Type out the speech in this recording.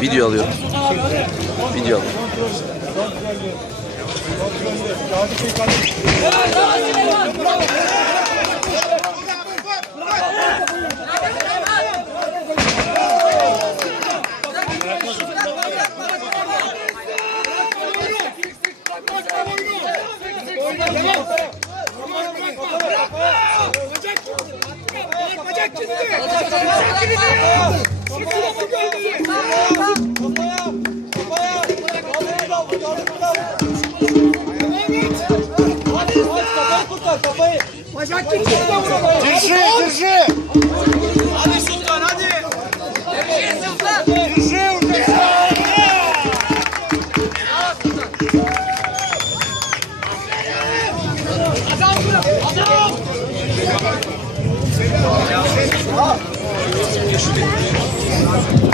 Video alıyorum. Video alıyorum. Bacak çizdi. Bacak çizdi. Держи, держи! Hadi Sultan hadi! Держи Sultan! Держи уже! Adam! Adam! Thank you.